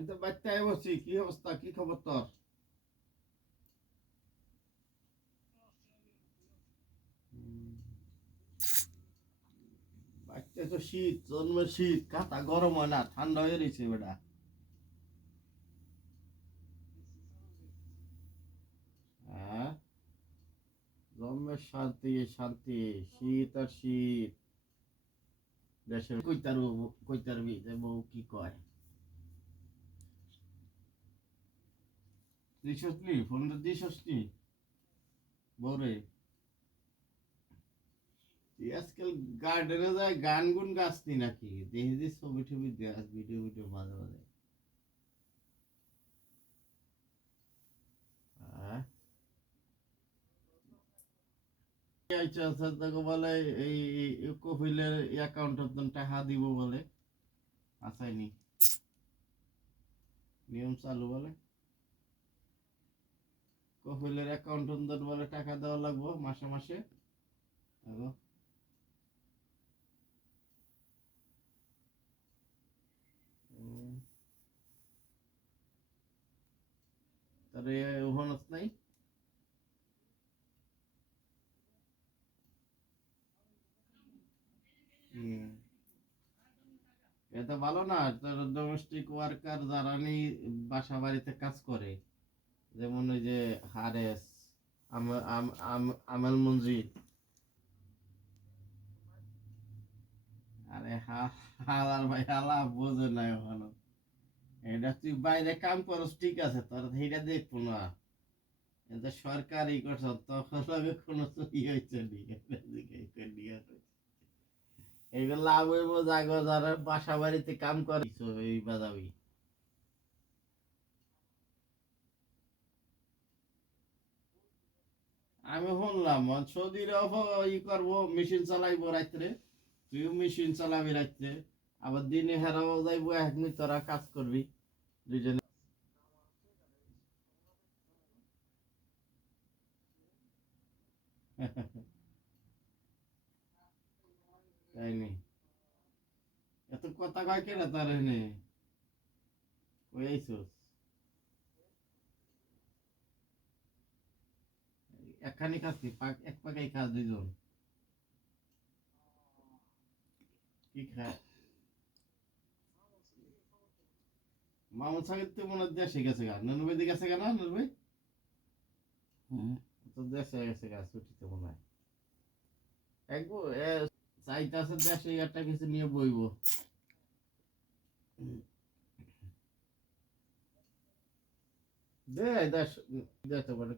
আমি তো বাচ্চায় বসছি। কি অবস্থা, কি খবর তোর? হুম, বাচ্চা তো শীত, জন্মের শীত, কাতা গরম হয় না, ঠান্ডা হয়ে রয়েছে বেটা। হ্যাঁ, জন্মের শান্তি শান্তি, শীত আর শীত। দেশের কইতারবি যে বউ কি কয়। দিশসনি ফোনটা দিশসনি বউরে? তুই আজকাল গার্ডেনে যায় গান গুন গাছনি নাকি? দেখি যে ছবি টবি দেখ, ভিডিও ভিডিও মাঝে মাঝে। হ্যাঁ, আচ্ছা আচ্ছা, তোকে বলে এই কপিলের অ্যাকাউন্টত টাকা দিব বলে, আসাইনি নিয়ম চালু বলে। কপিলের অ্যাকাউন্টত বলে টাকা দেওয়া লাগবো মাসে মাসে। আগো, উম, তারে ওহনস নাই। হুম, এটা ভালো না? তোর ডোমেস্টিক ওয়ার্কার যারা নেই, বাসা বাড়িতে কাজ করে, যেমন ওই যে হারেস, আমেল মঞ্জিল। আরে হালার ভাই, হালা বোঝে না এখনো। এটা তুই বাইরে কাম করস ঠিক আছে, তোর সেইটা দেখবো না। এটা সরকারি করছ, তখন আগে কোনো চুরি হয়েছে নি? এইগুলো লাভ হইব জাগো যারা বাসা বাড়িতে কাম করে এই বাজাবি। আমি শুনলাম সৌদির ই করবো, মেশিন চালাইবো রাত্রে। তুইও মেশিন চালাবি রাত্রে, আবার দিনে হেরাও যাইবো, একদিন তোরা কাজ করবি দুইজনে। তাই নি? এত কথা কয় কেন তার এনে? কই আইছস? একখানি খাস কি, এক পাকাই খাস দুইজন? কি খায়? মামুন সাহেব তো মনে হয় দেশে গেছে গা, নুনবাই দিয়ে গেছে গা না নুনবাই? হুম, তো দেশে গেছে গা ছুটিতে মনে হয়। একবো চাইতাছে দেশে একটা কিছু নিয়ে বইবো। দে দেশ, দিতে পারে।